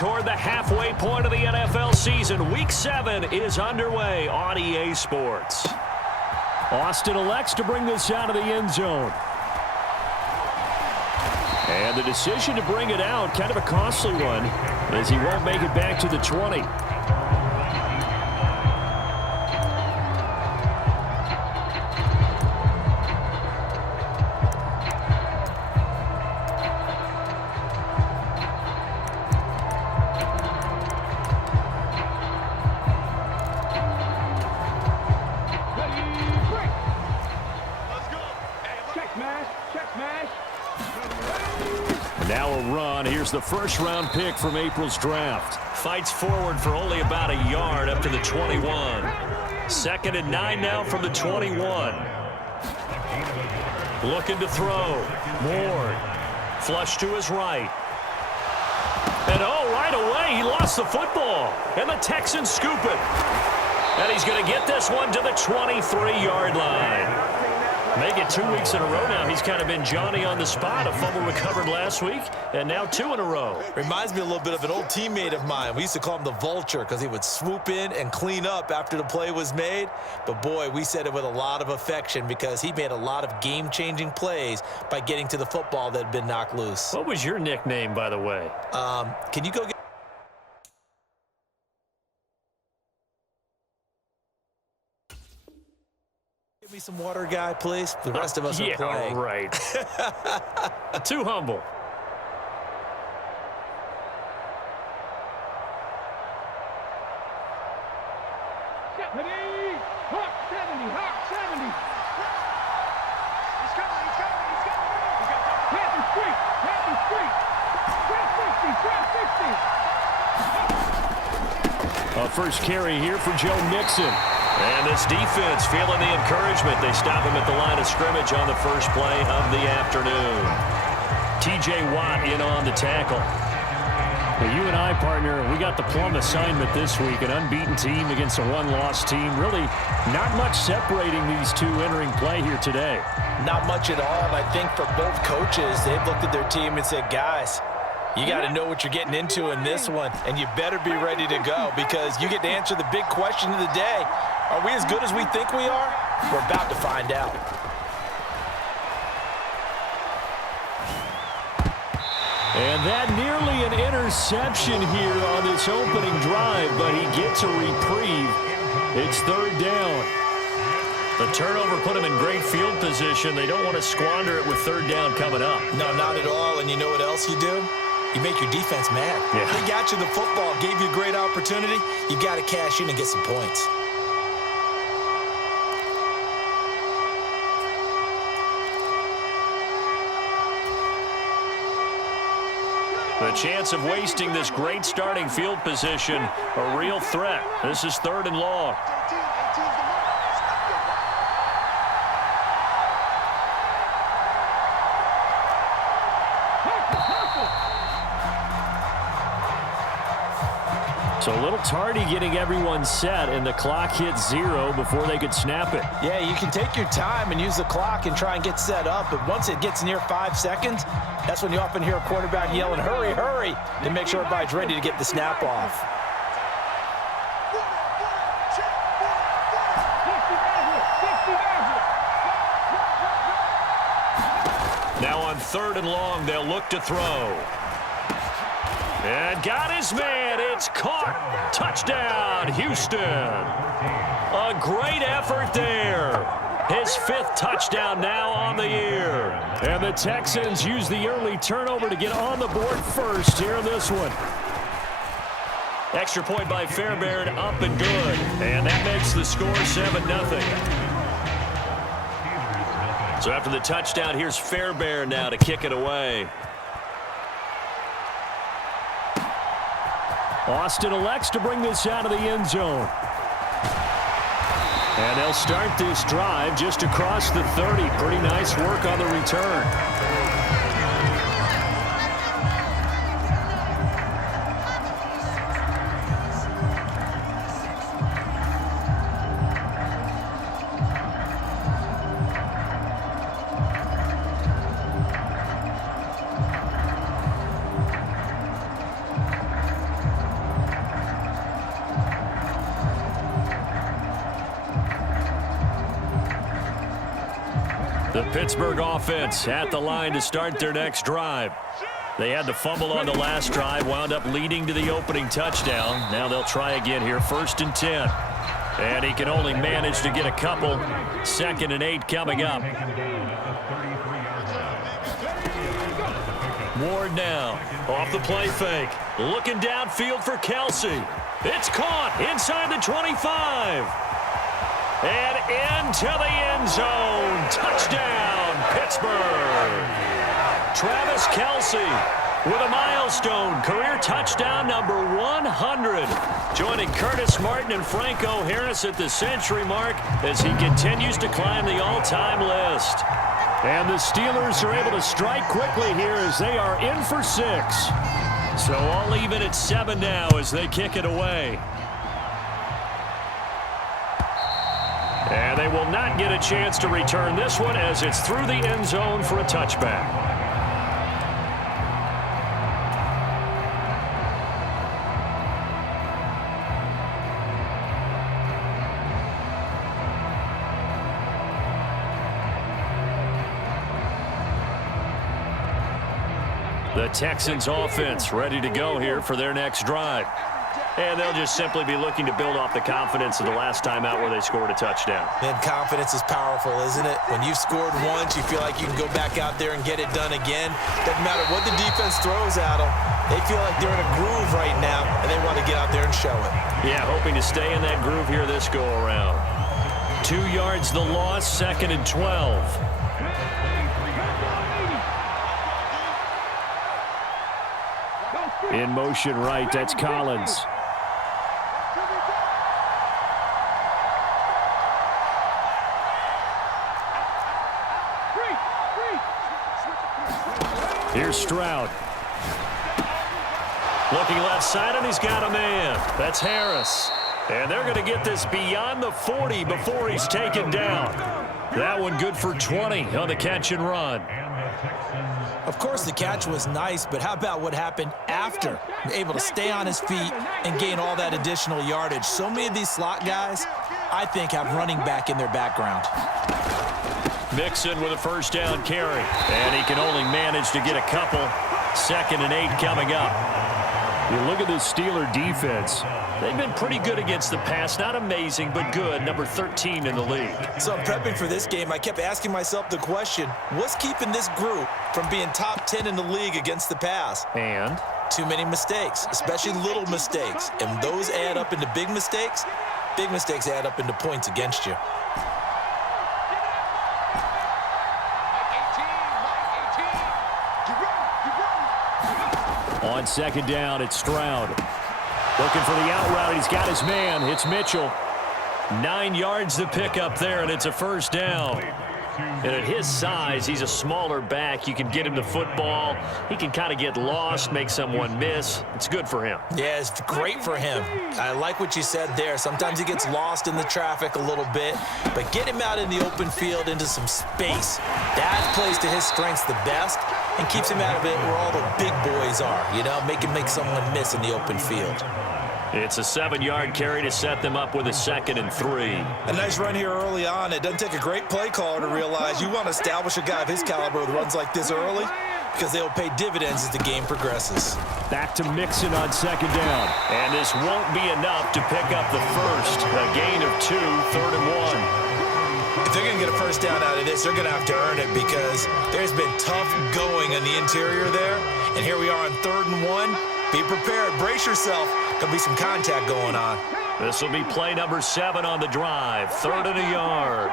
toward the halfway point of the NFL season. Week 7 is underway on EA Sports. Austin elects to bring this out of the end zone. And the decision to bring it out, kind of a costly one, as he won't make it back to the 20. Now a run. Here's the first-round pick from April's draft. Fights forward for only about a yard up to the 21. 2nd and 9 now from the 21. Looking to throw. Moore. Flush to his right. And right away, he lost the football. And the Texans scoop it. And he's going to get this one to the 23-yard line. Make it 2 weeks in a row now. He's kind of been Johnny on the spot. A fumble recovered last week, and now 2 in a row. Reminds me a little bit of an old teammate of mine. We used to call him the Vulture because he would swoop in and clean up after the play was made. But, boy, we said it with a lot of affection because he made a lot of game-changing plays by getting to the football that had been knocked loose. What was your nickname, by the way? Can you go get... me some water, guy, please? The rest of us are playing. Yeah, right. Too humble. Hawk 70, Hawk 70. He's coming. Happy Street. 1260. A first carry here for Joe Mixon. And this defense feeling the encouragement. They stop him at the line of scrimmage on the first play of the afternoon. T.J. Watt in on the tackle. Well, you and I, partner, we got the plum assignment this week. An unbeaten team against a one-loss team. Really not much separating these two entering play here today. Not much at all. And I think for both coaches, they've looked at their team and said, guys, you got to know what you're getting into in this one, and you better be ready to go because you get to answer the big question of the day. Are we as good as we think we are? We're about to find out. And that nearly an interception here on this opening drive, but he gets a reprieve. It's 3rd down. The turnover put him in great field position. They don't want to squander it with 3rd down coming up. No, not at all. And you know what else you do? You make your defense mad. Yeah. They got you the football, gave you a great opportunity. You got to cash in and get some points. The chance of wasting this great starting field position, a real threat. This is 3rd and long. So a little tardy getting everyone set, and the clock hit 0 before they could snap it. Yeah, you can take your time and use the clock and try and get set up, but once it gets near 5 seconds, that's when you often hear a quarterback yelling, hurry, hurry, to make sure everybody's ready to get the snap off. Now on 3rd and long, they'll look to throw. And got his man. It's caught. Touchdown, Houston. A great effort there. His 5th touchdown now on the year. And the Texans use the early turnover to get on the board first here in this one. Extra point by Fairbairn, up and good. And that makes the score 7-0. So after the touchdown, here's Fairbairn now to kick it away. Austin elects to bring this out of the end zone. And they'll start this drive just across the 30. Pretty nice work on the return. The Pittsburgh offense at the line to start their next drive. They had the fumble on the last drive, wound up leading to the opening touchdown. Now they'll try again here, 1st and 10. And he can only manage to get a couple. 2nd and 8 coming up. Ward now, off the play fake. Looking downfield for Kelsey. It's caught inside the 25. And into the end zone. Touchdown, Pittsburgh. Travis Kelsey with a milestone career touchdown number 100. Joining Curtis Martin and Franco Harris at the century mark as he continues to climb the all-time list. And the Steelers are able to strike quickly here as they are in for 6. So all even at 7 now as they kick it away. And they will not get a chance to return this one as it's through the end zone for a touchback. The Texans offense ready to go here for their next drive. And they'll just simply be looking to build off the confidence of the last time out where they scored a touchdown. And confidence is powerful, isn't it? When you've scored once, you feel like you can go back out there and get it done again. Doesn't matter what the defense throws at them. They feel like they're in a groove right now, and they want to get out there and show it. Yeah, hoping to stay in that groove here this go-around. 2 yards the loss, 2nd and 12. In motion right, that's Collins. Here's Stroud. Looking left side, and he's got a man. That's Harris. And they're going to get this beyond the 40 before he's taken down. That one good for 20 on the catch and run. Of course, the catch was nice, but how about what happened after? Able to stay on his feet and gain all that additional yardage. So many of these slot guys, I think, have running back in their background. Mixon with a 1st down carry. And he can only manage to get a couple. 2nd and 8 coming up. You look at the Steeler defense. They've been pretty good against the pass. Not amazing, but good. Number 13 in the league. So I'm prepping for this game. I kept asking myself the question, what's keeping this group from being top 10 in the league against the pass? And? Too many mistakes, especially little mistakes. And those add up into big mistakes. Big mistakes add up into points against you. On 2nd down, it's Stroud. Looking for the out route. He's got his man. It's Mitchell. 9 yards to pick up there, and it's a 1st down. And at his size, he's a smaller back. You can get him the football. He can kind of get lost, make someone miss. It's good for him. Yeah, it's great for him. I like what you said there. Sometimes he gets lost in the traffic a little bit, but get him out in the open field into some space. That plays to his strengths the best and keeps him out of it where all the big boys are, you know, make him make someone miss in the open field. It's a 7-yard carry to set them up with a 2nd and 3. A nice run here early on. It doesn't take a great play caller to realize you want to establish a guy of his caliber with runs like this early because they'll pay dividends as the game progresses. Back to Mixon on 2nd down. And this won't be enough to pick up the first. A gain of 2, 3rd and 1. If they're going to get a 1st down out of this, they're going to have to earn it because there's been tough going on the interior there. And here we are on 3rd and 1. Be prepared. Brace yourself. There'll be some contact going on. This will be play number 7 on the drive. 3rd and a yard.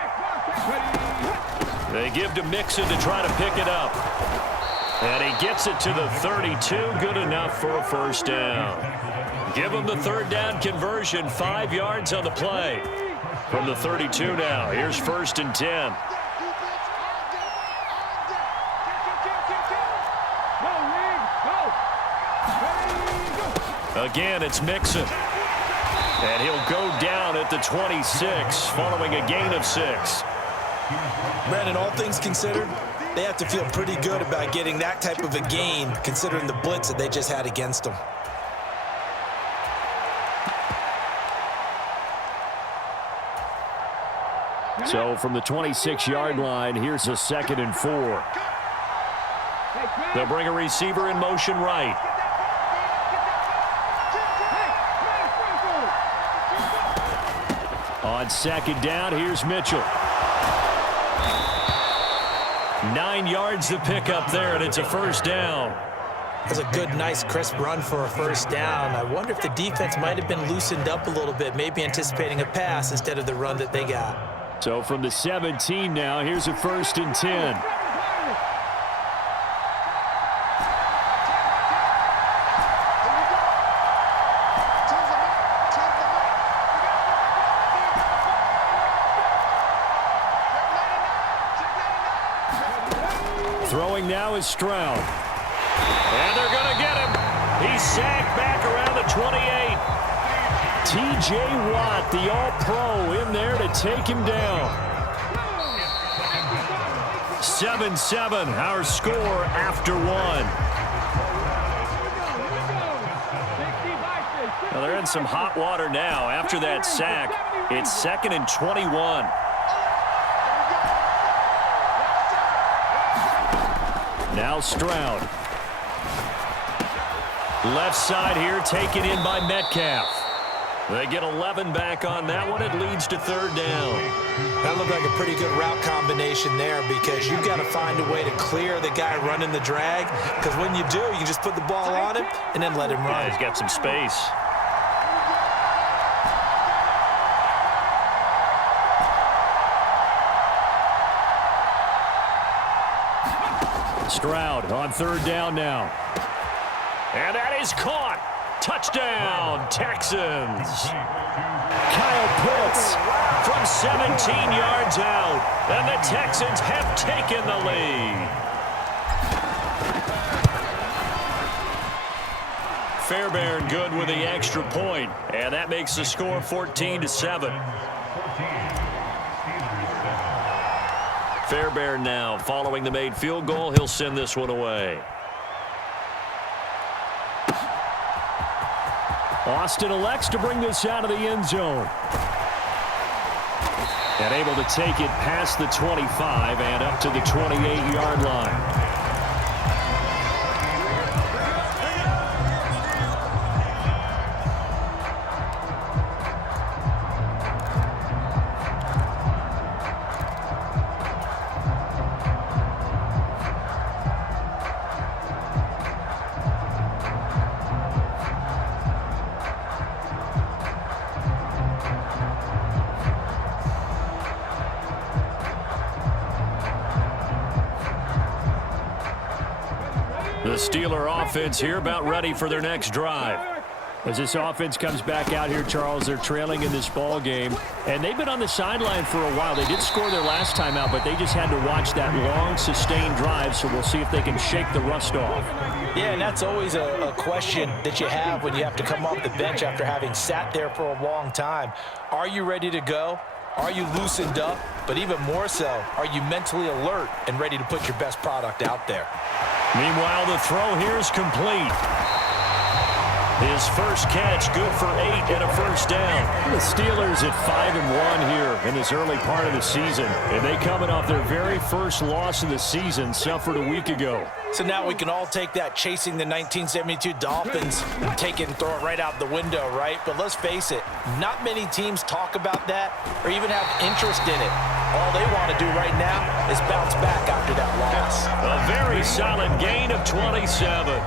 They give to Mixon to try to pick it up. And he gets it to the 32. Good enough for a 1st down. Give him the 3rd down conversion. 5 yards on the play. From the 32 now. Here's 1st and 10. Again, it's Mixon. And he'll go down at the 26 following a gain of 6. Brandon, all things considered, they have to feel pretty good about getting that type of a gain considering the blitz that they just had against them. So from the 26-yard line, here's a 2nd and 4. They'll bring a receiver in motion right. On 2nd down, here's Mitchell. 9 yards to pick up there, and it's a 1st down. That's a good, nice, crisp run for a 1st down. I wonder if the defense might have been loosened up a little bit, maybe anticipating a pass instead of the run that they got. So from the 17 now, here's a 1st and 10. Throwing now is Stroud. And they're going to get him. He's sacked back around the 28. T.J. Watt, the all-pro, in there to take him down. 7-7, our score after 1. Well, they're in some hot water now. After that sack, it's 2nd and 21. Now Stroud. Left side here taken in by Metcalf. They get 11 back on that one. It leads to 3rd down. That looked like a pretty good route combination there because you've got to find a way to clear the guy running the drag, because when you do, you just put the ball on him and then let him run. Yeah, he's got some space. Stroud on 3rd down now. And that is caught. Touchdown, Texans. Kyle Pitts from 17 yards out. And the Texans have taken the lead. Fairbairn good with the extra point. And that makes the score 14-7. Fairbairn now following the made field goal. He'll send this one away. Austin elects to bring this out of the end zone. And able to take it past the 25 and up to the 28-yard line. The Steeler offense here about ready for their next drive. As this offense comes back out here, Charles, they're trailing in this ball game, and they've been on the sideline for a while. They did score their last time out, but they just had to watch that long, sustained drive, so we'll see if they can shake the rust off. Yeah, and that's always a question that you have when you have to come off the bench after having sat there for a long time. Are you ready to go? Are you loosened up? But even more so, are you mentally alert and ready to put your best product out there? Meanwhile, the throw here is complete. His first catch, good for 8 and a 1st down. The Steelers at 5-1 here in this early part of the season. And they coming off their very first loss of the season, suffered a week ago. So now we can all take that chasing the 1972 Dolphins and take it and throw it right out the window, right? But let's face it, not many teams talk about that or even have interest in it. All they want to do right now is bounce back after that loss. A very solid gain of 27.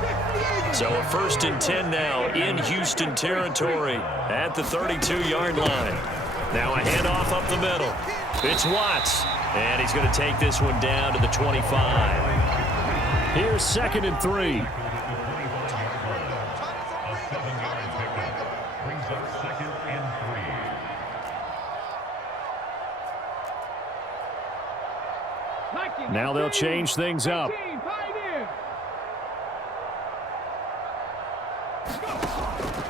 So a 1st and 10 now in Houston territory at the 32-yard line. Now a handoff up the middle. It's Watts, and he's going to take this one down to the 25. Here's 2nd and 3. Now they'll change things up.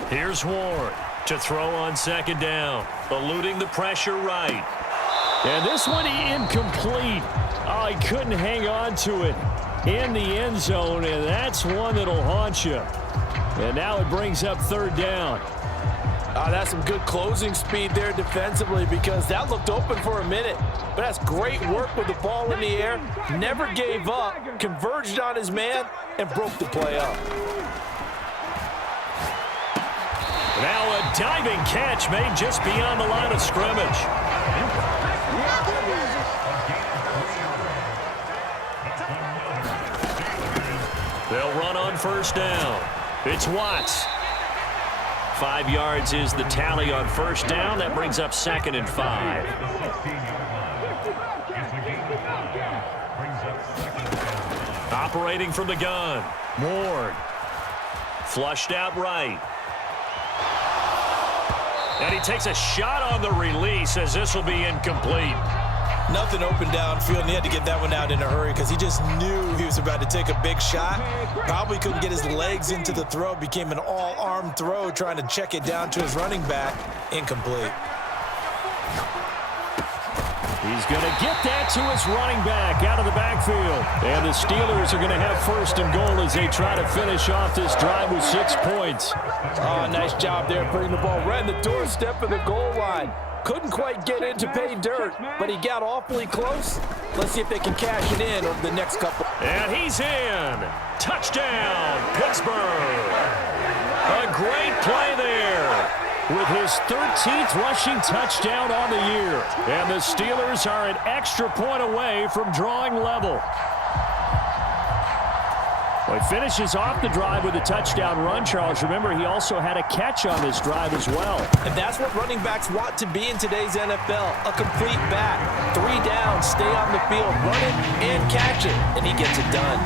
Here's Ward to throw on 2nd down, eluding the pressure right. And this one incomplete. Oh, he couldn't hang on to it in the end zone, and that's one that'll haunt you. And now it brings up 3rd down. That's some good closing speed there defensively because that looked open for a minute. But that's great work with the ball in the air. Never gave up, converged on his man, and broke the play up. Now a diving catch made just beyond the line of scrimmage. They'll run on first down. It's Watts. 5 yards is the tally on first down. That brings up 2nd and 5. Operating from the gun. Ward. Flushed out right. And he takes a shot on the release as this will be incomplete. Nothing open downfield, and he had to get that one out in a hurry because he just knew he was about to take a big shot. Probably couldn't get his legs into the throw. Became an all-arm throw trying to check it down to his running back. Incomplete. He's going to get that to his running back out of the backfield. And the Steelers are going to have 1st and goal as they try to finish off this drive with 6 points. Oh, nice job there putting the ball right in the doorstep of the goal line. Couldn't quite get in to pay dirt, but he got awfully close. Let's see if they can cash it in over the next couple. And he's in. Touchdown, Pittsburgh. A great play there with his 13th rushing touchdown on the year. And the Steelers are an extra point away from drawing level. Well, he finishes off the drive with a touchdown run, Charles. Remember, he also had a catch on this drive as well. And that's what running backs want to be in today's NFL. A complete back. 3 downs, stay on the field, run it and catch it. And he gets it done.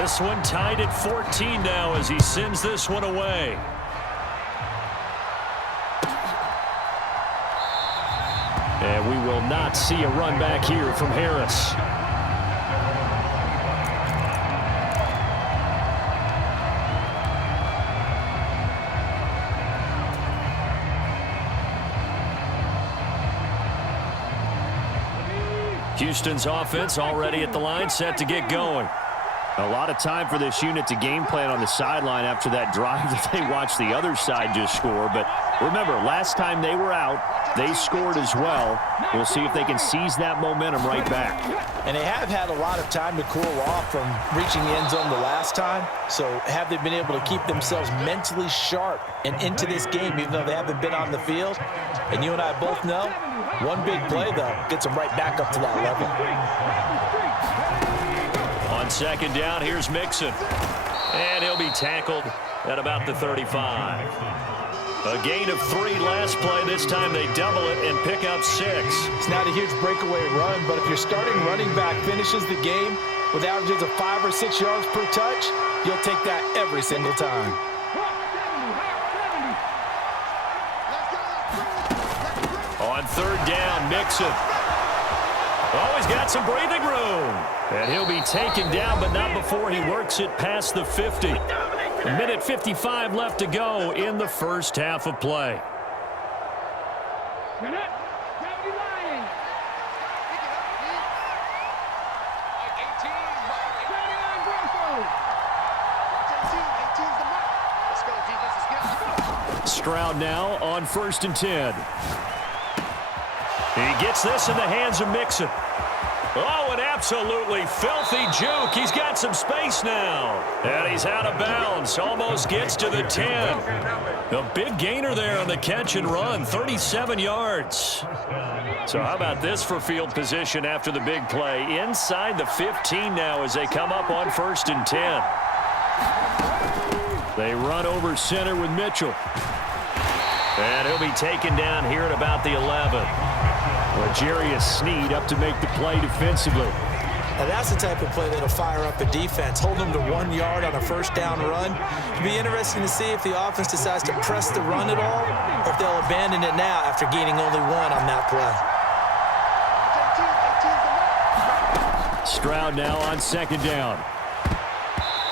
This one tied at 14 now as he sends this one away. And we will not see a run back here from Harris. Houston's offense already at the line, set to get going. A lot of time for this unit to game plan on the sideline after that drive that they watched the other side just score. But remember, last time they were out, they scored as well. We'll see if they can seize that momentum right back. And they have had a lot of time to cool off from reaching the end zone the last time. So have they been able to keep themselves mentally sharp and into this game, even though they haven't been on the field? And you and I both know, one big play, though, gets them right back up to that level. On 2nd down, here's Mixon. And he'll be tackled at about the 35. A gain of 3 last play. This time they double it and pick up 6. It's not a huge breakaway run, but if your starting running back finishes the game with averages of 5 or 6 yards per touch, you'll take that every single time. On 3rd down, Mixon. Oh, he's got some breathing room. And he'll be taken down, but not before he works it past the 50. A minute 55 left to go in the first half of play. Stroud now on 1st and 10. He gets this in the hands of Mixon. Oh, an absolutely filthy juke. He's got some space now. And he's out of bounds. Almost gets to the 10. A big gainer there on the catch and run. 37 yards. So how about this for field position after the big play? Inside the 15 now as they come up on 1st and 10. They run over center with Mitchell. And he'll be taken down here at about the 11. L'Jarius Sneed up to make the play defensively. Now that's the type of play that'll fire up a defense. Hold them to 1 yard on a 1st down run. It'll be interesting to see if the offense decides to press the run at all, or if they'll abandon it now after gaining only 1 on that play. Stroud now on 2nd down.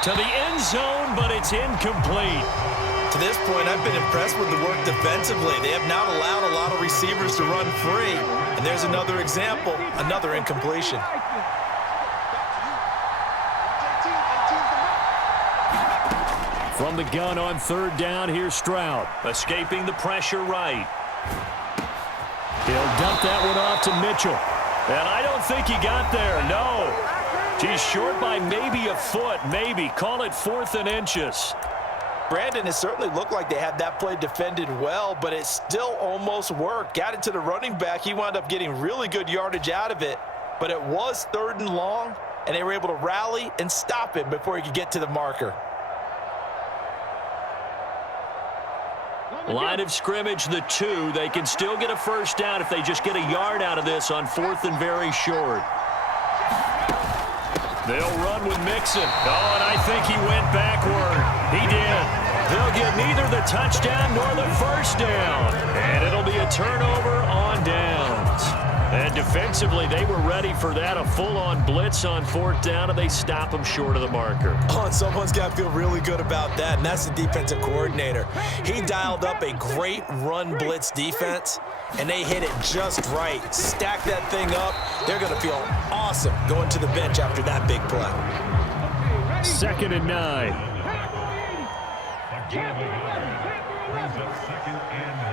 To the end zone, but it's incomplete. To this point, I've been impressed with the work defensively. They have not allowed a lot of receivers to run free. And there's another example, another incompletion. From the gun on third down, here's Stroud. Escaping the pressure right. He'll dump that one off to Mitchell. And I don't think he got there, no. He's short by maybe a foot, maybe. Call it 4th and inches. Brandon, it certainly looked like they had that play defended well, but it still almost worked. Got it to the running back. He wound up getting really good yardage out of it, but it was 3rd and long, and they were able to rally and stop him before he could get to the marker. Line of scrimmage, the 2. They can still get a first down if they just get a yard out of this on 4th and very short. They'll run with Mixon. Oh, and I think he went backward. He did. They'll get neither the touchdown nor the first down. And it'll be a turnover on downs. And defensively, they were ready for that. A full-on blitz on 4th down, and they stop them short of the marker. Oh, and someone's got to feel really good about that, and that's the defensive coordinator. He dialed up a great run blitz defense, and they hit it just right. Stack that thing up. They're going to feel awesome going to the bench after that big play. 2nd and 9. Brings up 2nd and 9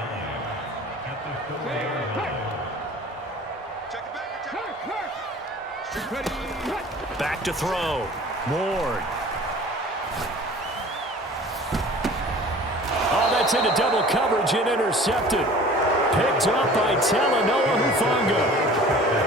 at the 4-yard line. Back to throw. Ward. Oh, that's into double coverage and intercepted. Picked up by Talanoa Hufanga.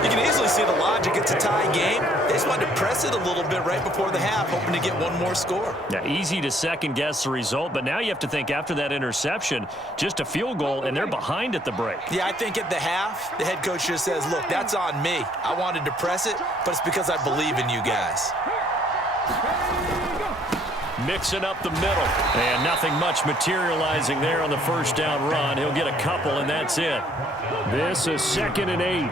You can easily see the logic. It's a tie game. They just wanted to press it a little bit right before the half, hoping to get one more score. Now, easy to second-guess the result, but now you have to think after that interception, just a field goal, and they're behind at the break. Yeah, I think at the half, the head coach just says, look, that's on me. I wanted to press it, but it's because I believe in you guys. Mixing up the middle, and nothing much materializing there on the first down run. He'll get a couple, and that's it. This is 2nd and 8.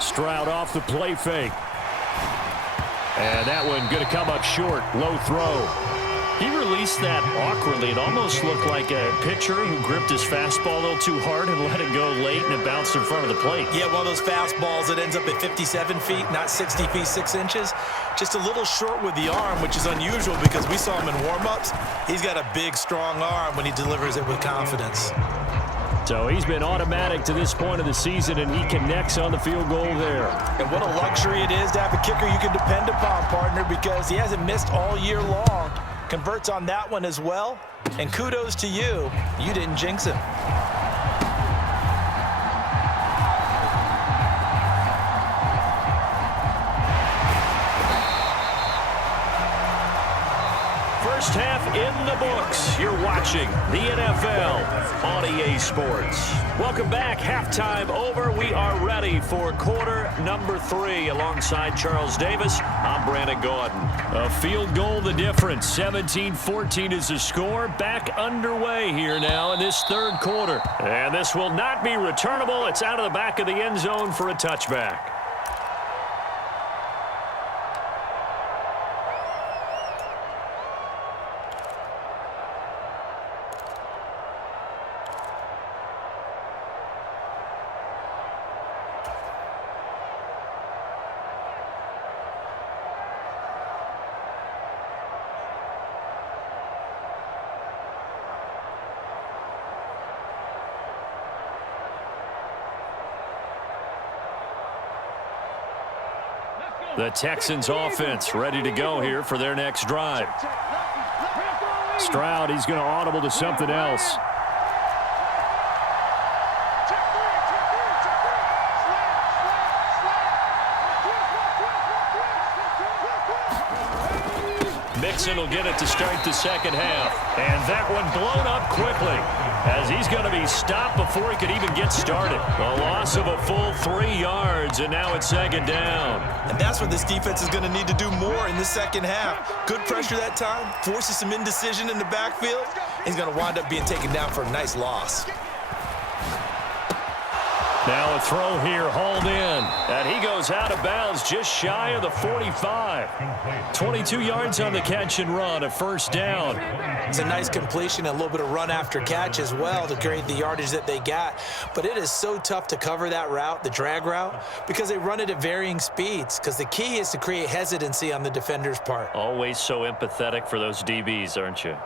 Stroud off the play fake. And that one going to come up short. Low throw. He released that awkwardly. It almost looked like a pitcher who gripped his fastball a little too hard and let it go late, and it bounced in front of the plate. Yeah, one of those fastballs that ends up at 57 feet, not 60 feet, 6 inches. Just a little short with the arm, which is unusual because we saw him in warm-ups. He's got a big, strong arm when he delivers it with confidence. So he's been automatic to this point of the season, and he connects on the field goal there. And what a luxury it is to have a kicker you can depend upon, partner, because he hasn't missed all year long. Converts on that one as well. And kudos to you. You didn't jinx him. First half in the books. You're watching the NFL on EA Sports. Welcome back. Halftime over. We are ready for quarter number 3. Alongside Charles Davis, I'm Brandon Gotw. A field goal the difference. 17-14 is the score. Back underway here now in this third quarter. And this will not be returnable. It's out of the back of the end zone for a touchback. The Texans offense ready to go here for their next drive. Stroud, he's going to audible to something else. Mixon will get it to start the second half. And that one blown up quickly as he's going to be stopped before he could even get started. A loss of a full 3 yards, and now it's second down. And that's what this defense is going to need to do more in the second half. Good pressure that time, forces some indecision in the backfield. He's going to wind up being taken down for a nice loss. Now a throw here, hauled in. And he goes goes out of bounds just shy of the 45. 22 yards on the catch and run, a first down. It's a nice completion, a little bit of run after catch as well to create the yardage that they got. But it is so tough to cover that route, the drag route, because they run it at varying speeds, because the key is to create hesitancy on the defender's part. Always so empathetic for those DBs, aren't you?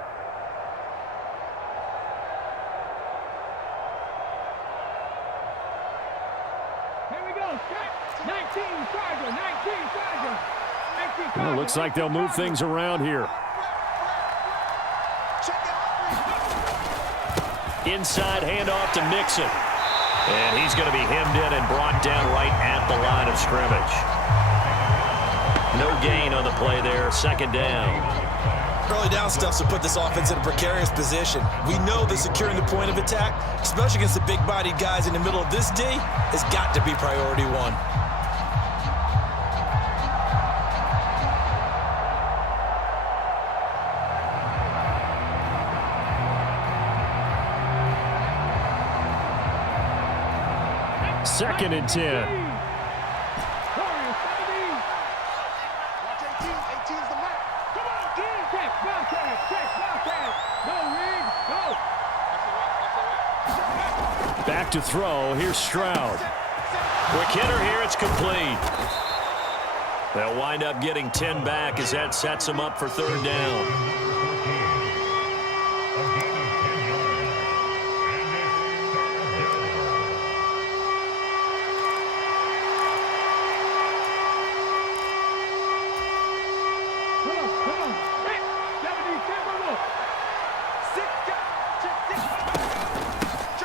Well, looks like they'll move things around here. Inside handoff to Mixon. And he's going to be hemmed in and brought down right at the line of scrimmage. No gain on the play there. Second down. Early down stuff to put this offense in a precarious position. We know that securing the point of attack, especially against the big-bodied guys in the middle of this D, has got to be priority one. Second and 10. Back to throw. Here's Stroud. Quick hitter here. It's complete. They'll wind up getting 10 back as that sets them up for third down.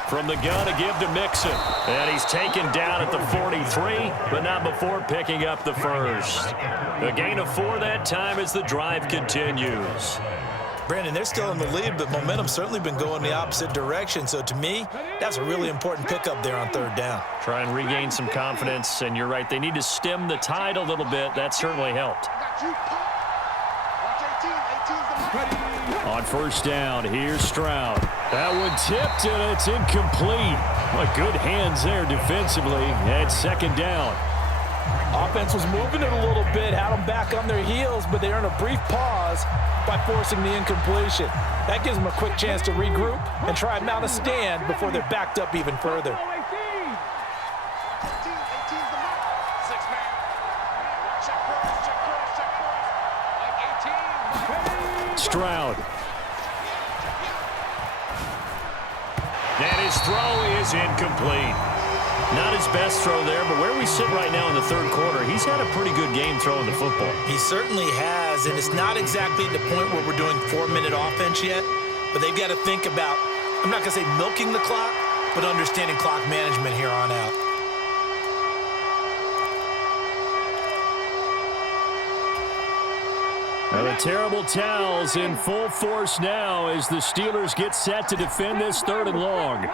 From the gun to give to Mixon. And he's taken down at the 43, but not before picking up the first. A gain of 4 that time as the drive continues. Brandon, they're still in the lead, but momentum's certainly been going the opposite direction. So to me, that's a really important pickup there on third down. Try and regain some confidence, and you're right. They need to stem the tide a little bit. That certainly helped. On first down, here's Stroud. That one tipped, and it's incomplete. But good hands there defensively at second down. Offense was moving it a little bit, had them back on their heels, but they earned a brief pause by forcing the incompletion. That gives them a quick chance to regroup and try and mount a stand before they're backed up even further. Stroud. And his throw is incomplete. Not his best throw there, but where we sit right now in the third quarter, he's had a pretty good game throwing the football. He certainly has, and it's not exactly at the point where we're doing 4-minute offense yet, but they've got to think about, I'm not going to say milking the clock, but understanding clock management here on out. Now the terrible towels in full force now as the Steelers get set to defend this third and long.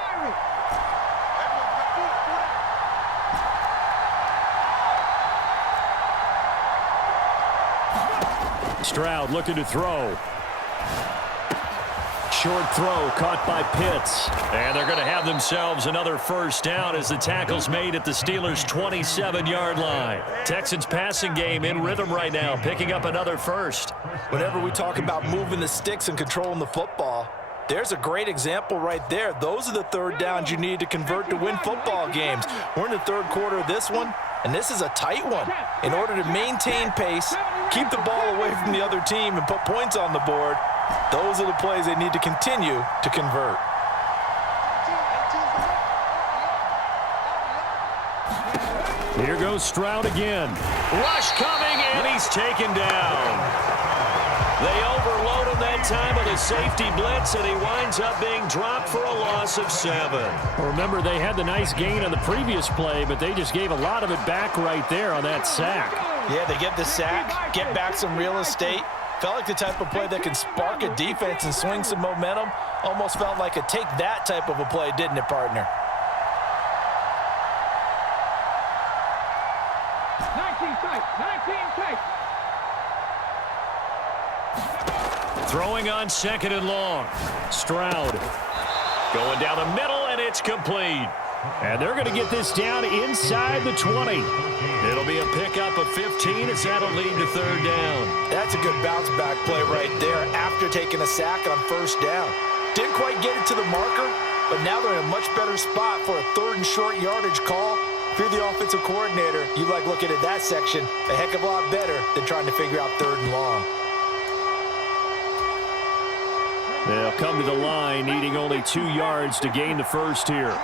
Stroud looking to throw. Short throw caught by Pitts. And they're going to have themselves another first down as the tackle's made at the Steelers' 27-yard line. Texans passing game in rhythm right now, picking up another first. Whenever we talk about moving the sticks and controlling the football, there's a great example right there. Those are the third downs you need to convert to win football games. We're in the third quarter of this one, and this is a tight one. In order to maintain pace, keep the ball away from the other team, and put points on the board, those are the plays they need to continue to convert. Here goes Stroud again. Rush coming, and he's taken down. They overload him that time with a safety blitz, and he winds up being dropped for a loss of 7. Remember, they had the nice gain on the previous play, but they just gave a lot of it back right there on that sack. Yeah, they get the sack, get back some real estate. Felt like the type of play that can spark a defense and swing some momentum. Almost felt like a take that type of a play, didn't it, partner? 19 tight, 19 tight. Throwing on second and long. Stroud going down the middle, and it's complete. And they're going to get this down inside the 20. It'll be a pickup of 15 as that'll lead to third down. That's a good bounce back play right there after taking a sack on first down. Didn't quite get it to the marker, but now they're in a much better spot for a third and short yardage call. If you're the offensive coordinator, you like looking at that section a heck of a lot better than trying to figure out third and long. They'll come to the line needing only 2 yards to gain the first here.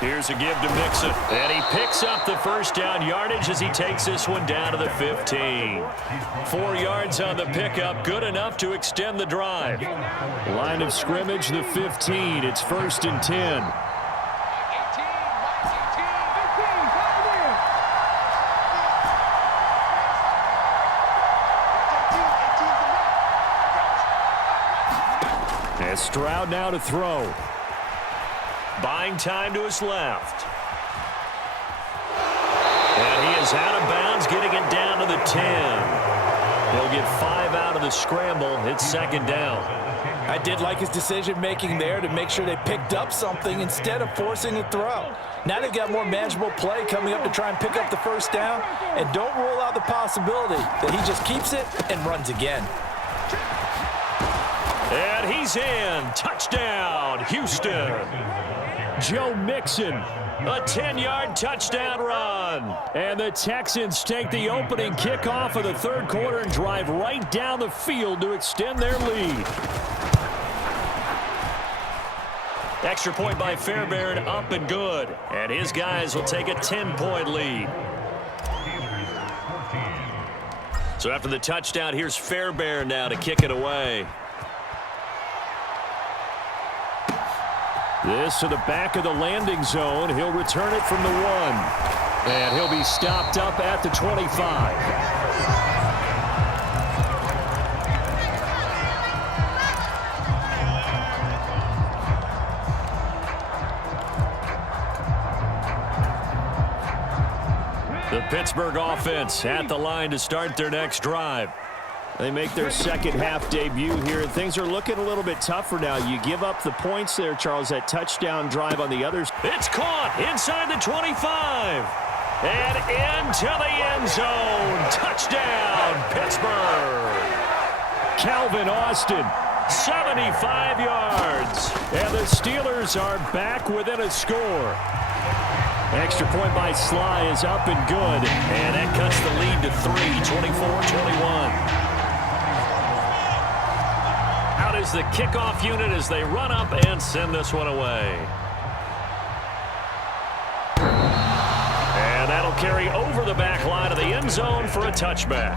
Here's a give to Mixon. And he picks up the first down yardage as he takes this one down to the 15. 4 yards on the pickup, good enough to extend the drive. Line of scrimmage, the 15. It's 1st and 10. And Stroud now to throw. Buying time to his left. And he is out of bounds, getting it down to the 10. He'll get 5 out of the scramble. It's 2nd down. I did like his decision-making there to make sure they picked up something instead of forcing a throw. Now they've got more manageable play coming up to try and pick up the first down. And don't rule out the possibility that he just keeps it and runs again. And he's in. Touchdown, Houston. Joe Mixon, a 10-yard touchdown run. And the Texans take the opening kickoff of the third quarter and drive right down the field to extend their lead. Extra point by Fairbairn, up and good. And his guys will take a 10-point lead. So after the touchdown, here's Fairbairn now to kick it away. This to the back of the landing zone. He'll return it from the 1. And he'll be stopped up at the 25. The Pittsburgh offense at the line to start their next drive. They make their second half debut here, and things are looking a little bit tougher now. You give up the points there, Charles, that touchdown drive on the others. It's caught inside the 25. And into the end zone. Touchdown, Pittsburgh. Calvin Austin, 75 yards. And the Steelers are back within a score. Extra point by Sly is up and good. And that cuts the lead to 3, 24-21. Out is the kickoff unit as they run up and send this one away. And that'll carry over the back line of the end zone for a touchback.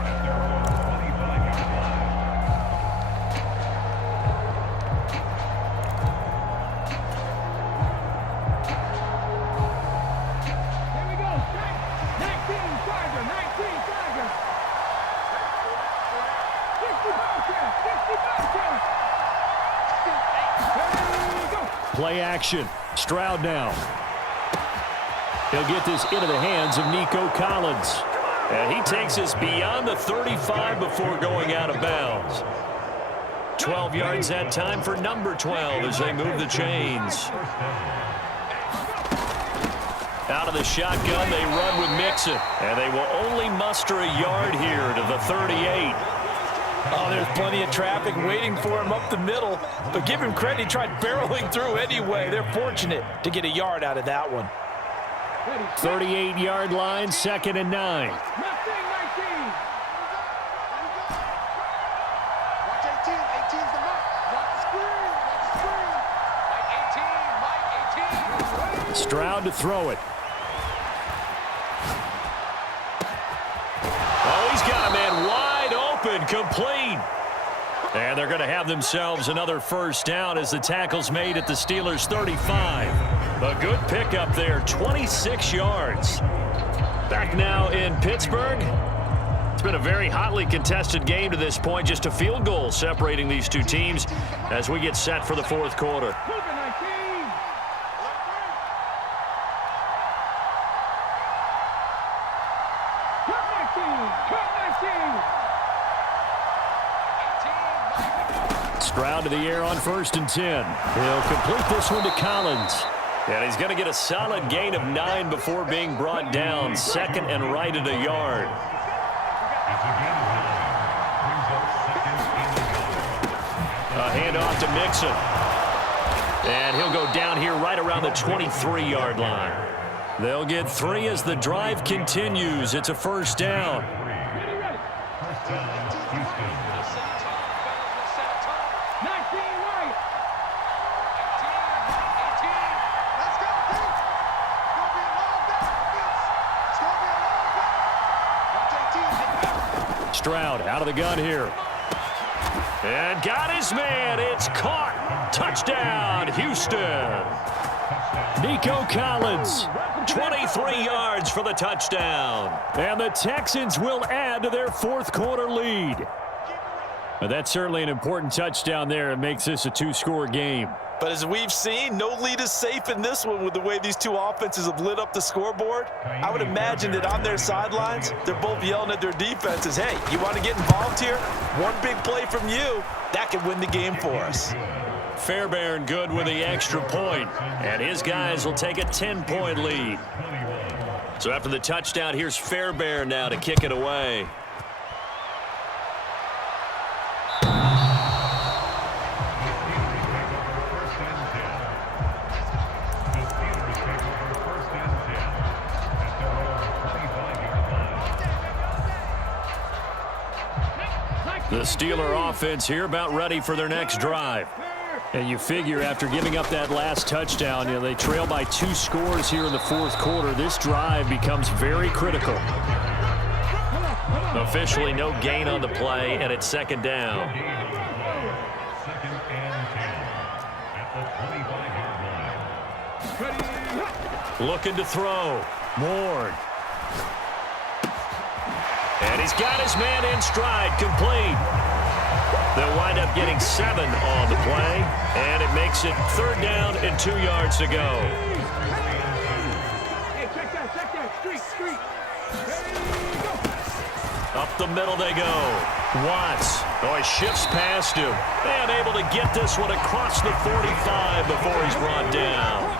Play action. Stroud now. He'll get this into the hands of Nico Collins. And he takes us beyond the 35 before going out of bounds. 12 yards that time for number 12 as they move the chains. Out of the shotgun, they run with Mixon. And they will only muster a yard here to the 38. Oh, there's plenty of traffic waiting for him up the middle. But give him credit, he tried barreling through anyway. They're fortunate to get a yard out of that one. 38-yard line, 2nd and 9. Stroud to throw it. Oh, he's got a man wide open, complete. And they're going to have themselves another first down as the tackle's made at the Steelers' 35. A good pickup there, 26 yards. Back now in Pittsburgh. It's been a very hotly contested game to this point. Just a field goal separating these two teams as we get set for the fourth quarter. Stroud to the air on 1st and 10. He'll complete this one to Collins. And he's going to get a solid gain of 9 before being brought down. 2nd and right at a yard. A handoff to Mixon. And he'll go down here right around the 23-yard line. They'll get 3 as the drive continues. It's a 1st down. Stroud out of the gun here. And got his man. It's caught. Touchdown, Houston. Nico Collins, 23 yards for the touchdown. And the Texans will add to their 4th quarter lead. But that's certainly an important touchdown there. It makes this a 2-score game. But as we've seen, no lead is safe in this one with the way these two offenses have lit up the scoreboard. I would imagine that on their sidelines, they're both yelling at their defenses, hey, you want to get involved here? One big play from you, that could win the game for us. Fairbairn good with the extra point, and his guys will take a 10-point lead. So after the touchdown, here's Fairbairn now to kick it away. The Steeler offense here about ready for their next drive. And you figure after giving up that last touchdown, they trail by 2 scores here in the 4th quarter. This drive becomes very critical. Officially no gain on the play, and it's 2nd down. 2nd and 10 at the 25-yard line. Looking to throw. Ward. And he's got his man in stride, complete. They'll wind up getting 7 on the play, and it makes it 3rd down and 2 yards to go. Up the middle they go. Watts. Oh, he shifts past him. And able to get this one across the 45 before he's brought down.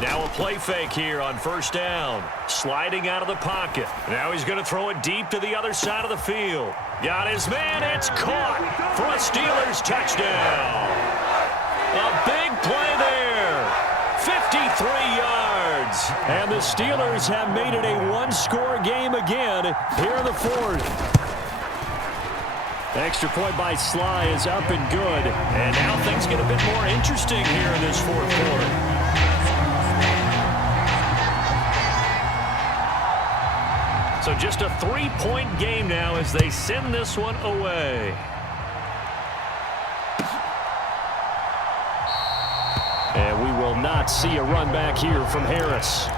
Now a play fake here on 1st down. Sliding out of the pocket. Now he's going to throw it deep to the other side of the field. Got his man. It's caught for a Steelers touchdown. A big play there. 53 yards. And the Steelers have made it a 1-score game again here in the 4th. Extra point by Sly is up and good. And now things get a bit more interesting here in this 4th quarter. So just a 3-point game now as they send this one away. And we will not see a run back here from Harris.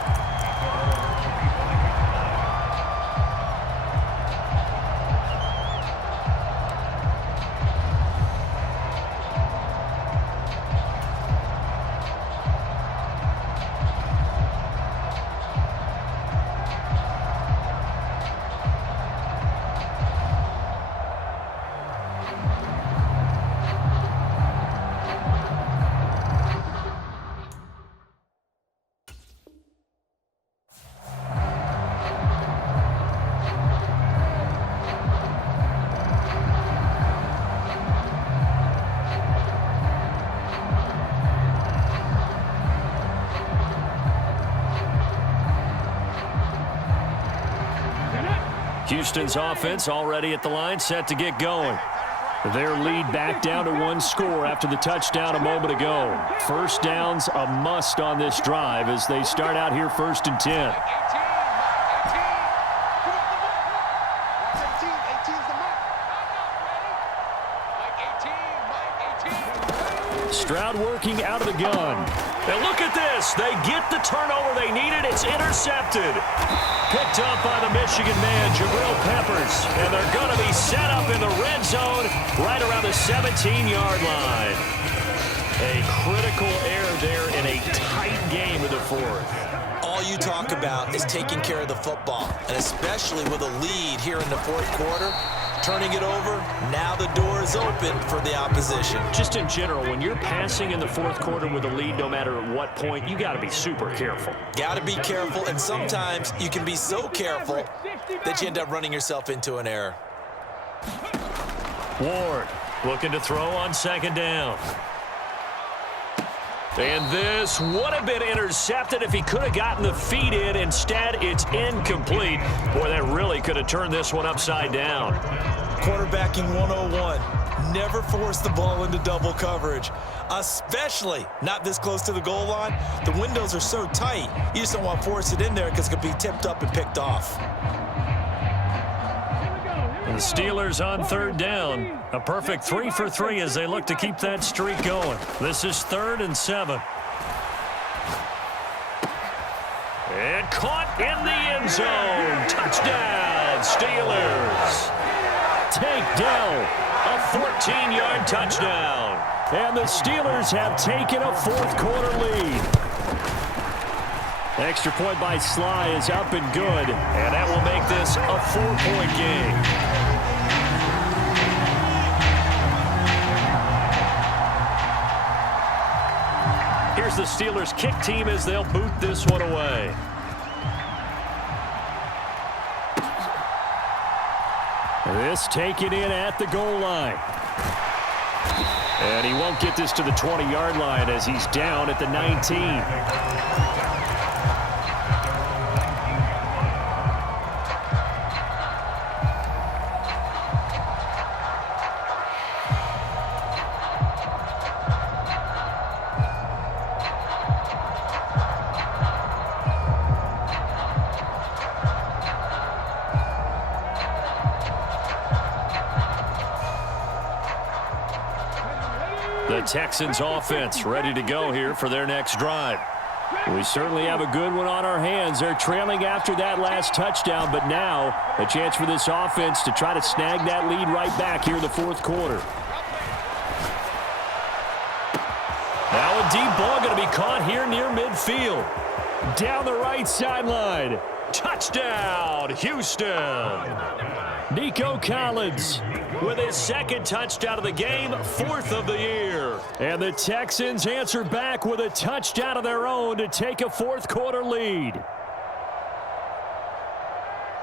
Houston's offense already at the line, set to get going. Their lead back down to 1 score after the touchdown a moment ago. 1st down's a must on this drive as they start out here 1st and 10. Stroud working out of the gun. And look at this. They get the turnover they needed. It's intercepted. Picked up by the Michigan man, Jabril Peppers. And they're going to be set up in the red zone right around the 17-yard line. A critical error there in a tight game in the fourth. All you talk about is taking care of the football, and especially with a lead here in the fourth quarter, turning it over, now the door is open for the opposition. Just in general, when you're passing in the fourth quarter with a lead, no matter at what point, you got to be super careful. Got to be careful, and sometimes you can be so careful that you end up running yourself into an error. Ward looking to throw on second down. And this would have been intercepted if he could have gotten the feet in. Instead, it's incomplete. Boy, that really could have turned this one upside down. Quarterbacking 101. Never force the ball into double coverage, especially not this close to the goal line. The windows are so tight, you just don't want to force it in there because it could be tipped up and picked off. The Steelers on third down. A perfect 3 for 3 as they look to keep that streak going. This is 3rd and 7. And caught in the end zone. Touchdown, Steelers. Take Dell, a 14-yard touchdown. And the Steelers have taken a fourth quarter lead. Extra point by Sly is up and good, and that will make this a 4-point game. Here's the Steelers kick team as they'll boot this one away. This taken in at the goal line. And he won't get this to the 20-yard line as he's down at the 19. The Texans offense ready to go here for their next drive. We certainly have a good one on our hands. They're trailing after that last touchdown, but now a chance for this offense to try to snag that lead right back here in the fourth quarter. Now a deep ball going to be caught here near midfield. Down the right sideline. Touchdown, Houston. Nico Collins with his second touchdown of the game, 4th of the year. And the Texans answer back with a touchdown of their own to take a fourth quarter lead.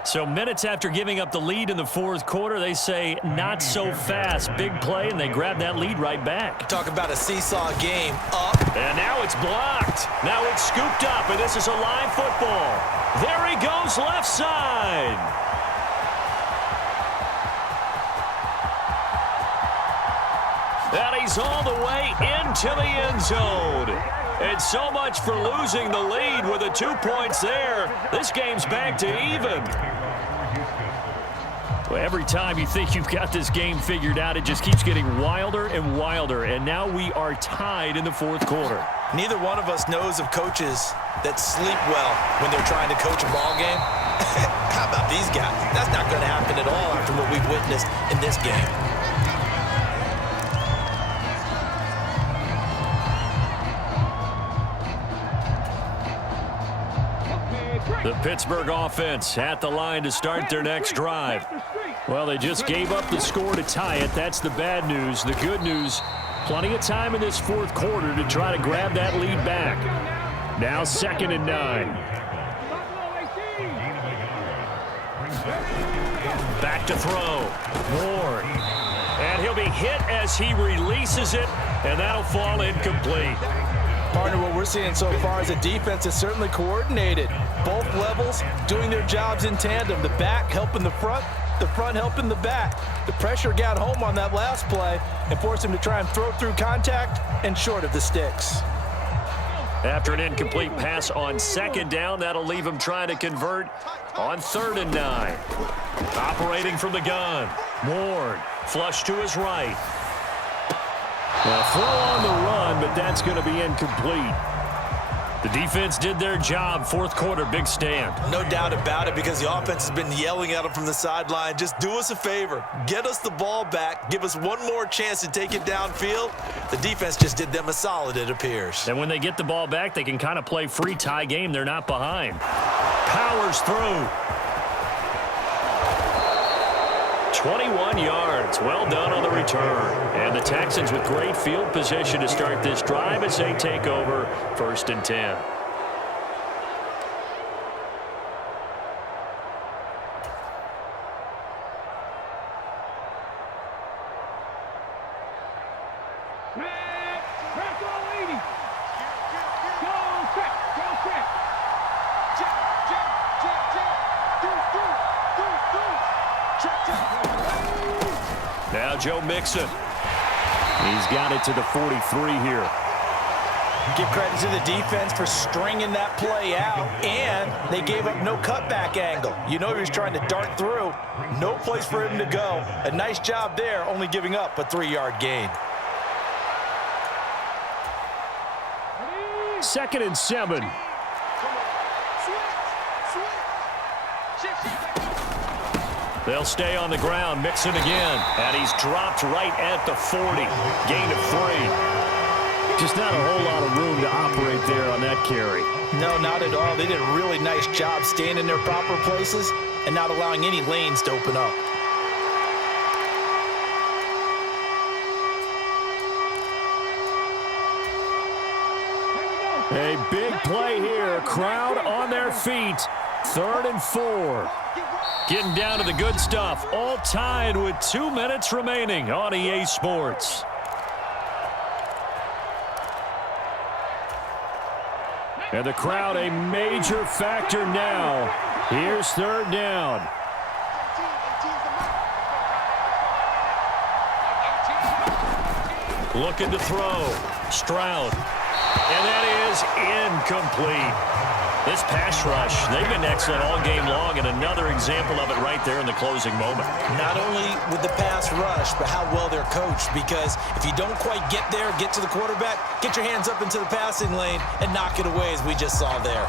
So minutes after giving up the lead in the fourth quarter, they say not so fast. Big play, and they grab that lead right back. Talk about a seesaw game. Up. And now it's blocked. Now it's scooped up, and this is a live football. There he goes, left side. And he's all the way into the end zone. And so much for losing the lead with the 2 points there. This game's back to even. Well, every time you think you've got this game figured out, it just keeps getting wilder and wilder. And now we are tied in the fourth quarter. Neither one of us knows of coaches that sleep well when they're trying to coach a ball game. How about these guys? That's not going to happen at all after what we've witnessed in this game. The Pittsburgh offense at the line to start their next drive. Well, they just gave up the score to tie it. That's the bad news. The good news, plenty of time in this fourth quarter to try to grab that lead back. Now 2nd and 9. Back to throw. Ward. And he'll be hit as he releases it, and that'll fall incomplete. Partner, what we're seeing so far is a defense is certainly coordinated. Both levels doing their jobs in tandem. The back helping the front helping the back. The pressure got home on that last play and forced him to try and throw through contact and short of the sticks. After an incomplete pass on 2nd down, that'll leave him trying to convert on 3rd and 9. Operating from the gun. Ward, flush to his right. A throw on the run, but that's going to be incomplete. The defense did their job. Fourth quarter, big stand. No doubt about it, because the offense has been yelling at them from the sideline. Just do us a favor. Get us the ball back. Give us one more chance to take it downfield. The defense just did them a solid, it appears. And when they get the ball back, they can kind of play free tie game. They're not behind. Powers through. 21 yards. Well done on the return. And the Texans with great field position to start this drive as they take over 1st and 10. Now Joe Mixon. He's got it to the 43 here. Give credit to the defense for stringing that play out, and they gave up no cutback angle. You know he was trying to dart through. No place for him to go. A nice job there, only giving up a 3-yard gain. 2nd and 7. They'll stay on the ground. Mixon again. And he's dropped right at the 40. Gain of 3. Just not a whole lot of room to operate there on that carry. No, not at all. They did a really nice job staying in their proper places and not allowing any lanes to open up. A big play here. Crowd on their feet. 3rd and 4. Getting down to the good stuff. All tied with 2 minutes remaining on EA Sports. And the crowd a major factor now. Here's 3rd down. Looking to throw. Stroud. And that is incomplete. This pass rush, they've been excellent all game long, and another example of it right there in the closing moment. Not only with the pass rush, but how well they're coached, because if you don't quite get there, get to the quarterback, get your hands up into the passing lane and knock it away, as we just saw there.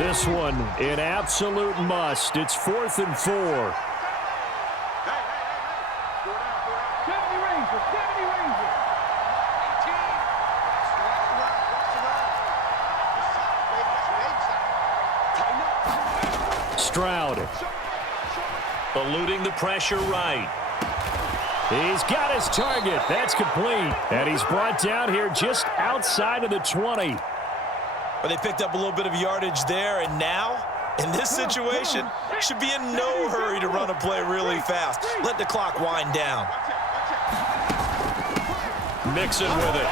This one, an absolute must. It's 4th and 4. Stroud eluding the pressure right. He's got his target. That's complete. And he's brought down here just outside of the 20. Well, they picked up a little bit of yardage there, and now, in this situation, should be in no hurry to run a play really fast. Let the clock wind down. Mixon with it.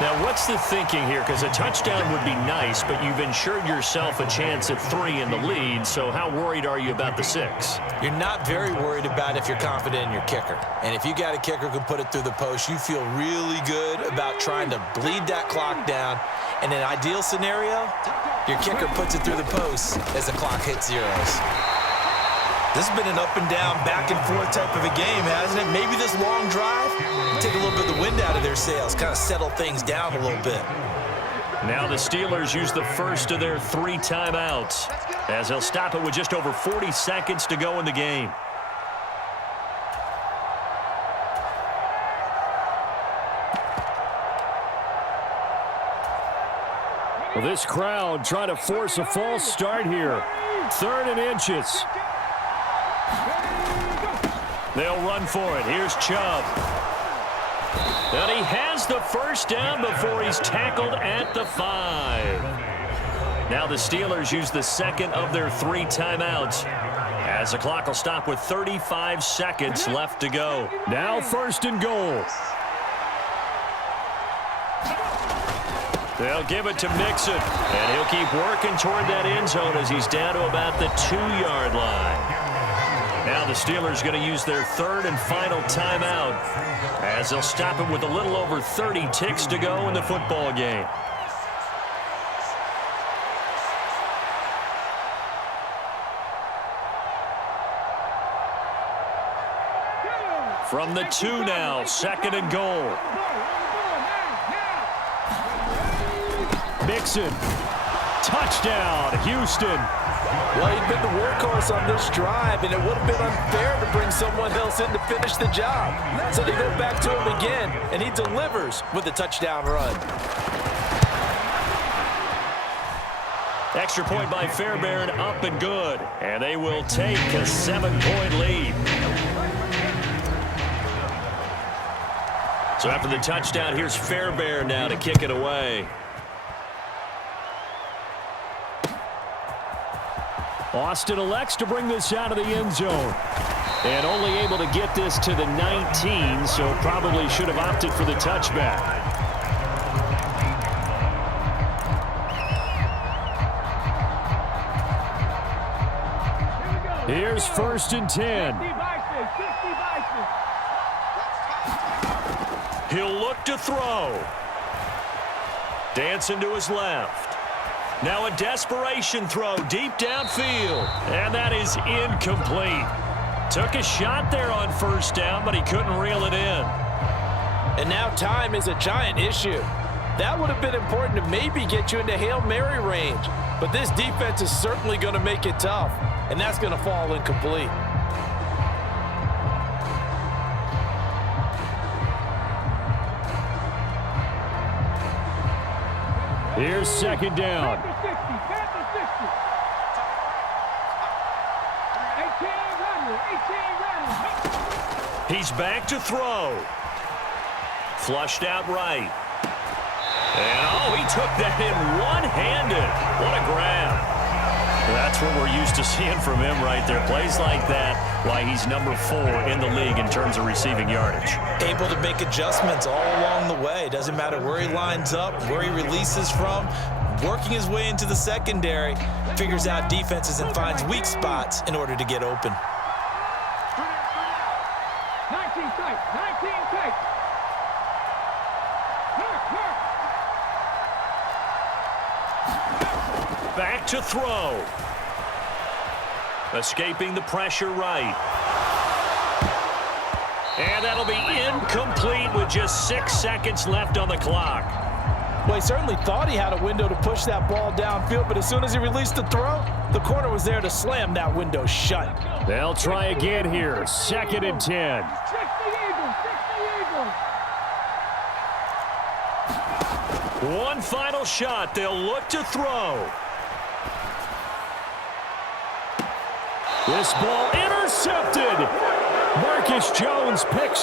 Now, what's the thinking here? Because a touchdown would be nice, but you've ensured yourself a chance at 3 in the lead, so how worried are you about the 6? You're not very worried about if you're confident in your kicker. And if you got a kicker who can put it through the post, you feel really good about trying to bleed that clock down. In an ideal scenario, your kicker puts it through the post as the clock hits zeros. This has been an up and down, back and forth type of a game, hasn't it? Maybe this long drive take a little bit of the wind out of their sails, kind of settle things down a little bit. Now the Steelers use the first of their 3 timeouts, as they'll stop it with just over 40 seconds to go in the game. Well, this crowd trying to force a false start here. 3rd and inches. They'll run for it. Here's Chubb. And he has the first down before he's tackled at the 5. Now the Steelers use the second of their 3 timeouts, as the clock will stop with 35 seconds left to go. Now 1st and goal. They'll give it to Mixon, and he'll keep working toward that end zone as he's down to about the 2-yard line. Now the Steelers going to use their 3rd and final timeout, as they'll stop it with a little over 30 ticks to go in the football game. From the 2 now, 2nd and goal. Mixon. Touchdown, Houston. Well, he'd been the workhorse on this drive, and it would have been unfair to bring someone else in to finish the job. So they go back to him again, and he delivers with a touchdown run. Extra point by Fairbairn, up and good. And they will take a 7-point lead. So after the touchdown, here's Fairbairn now to kick it away. Austin elects to bring this out of the end zone. And only able to get this to the 19, so probably should have opted for the touchback. Here's 1st and 10. He'll look to throw. Dancing to his left. Now a desperation throw deep downfield. And that is incomplete. Took a shot there on 1st down, but he couldn't reel it in. And now time is a giant issue. That would have been important to maybe get you into Hail Mary range. But this defense is certainly going to make it tough. And that's going to fall incomplete. Here's 2nd down. He's back to throw. Flushed out right. And, oh, he took that in one-handed. What a grab. That's what we're used to seeing from him right there. Plays like that, why he's number 4 in the league in terms of receiving yardage. Able to make adjustments all along the way. Doesn't matter where he lines up, where he releases from. Working his way into the secondary, figures out defenses and finds weak spots in order to get open. 19 tight, 19 tight. Back to throw. Escaping the pressure right. And that'll be incomplete with just 6 seconds left on the clock. Well, he certainly thought he had a window to push that ball downfield, but as soon as he released the throw, the corner was there to slam that window shut. They'll try again here. 2nd and 10. One final shot. They'll look to throw. This ball intercepted. Marcus Jones picks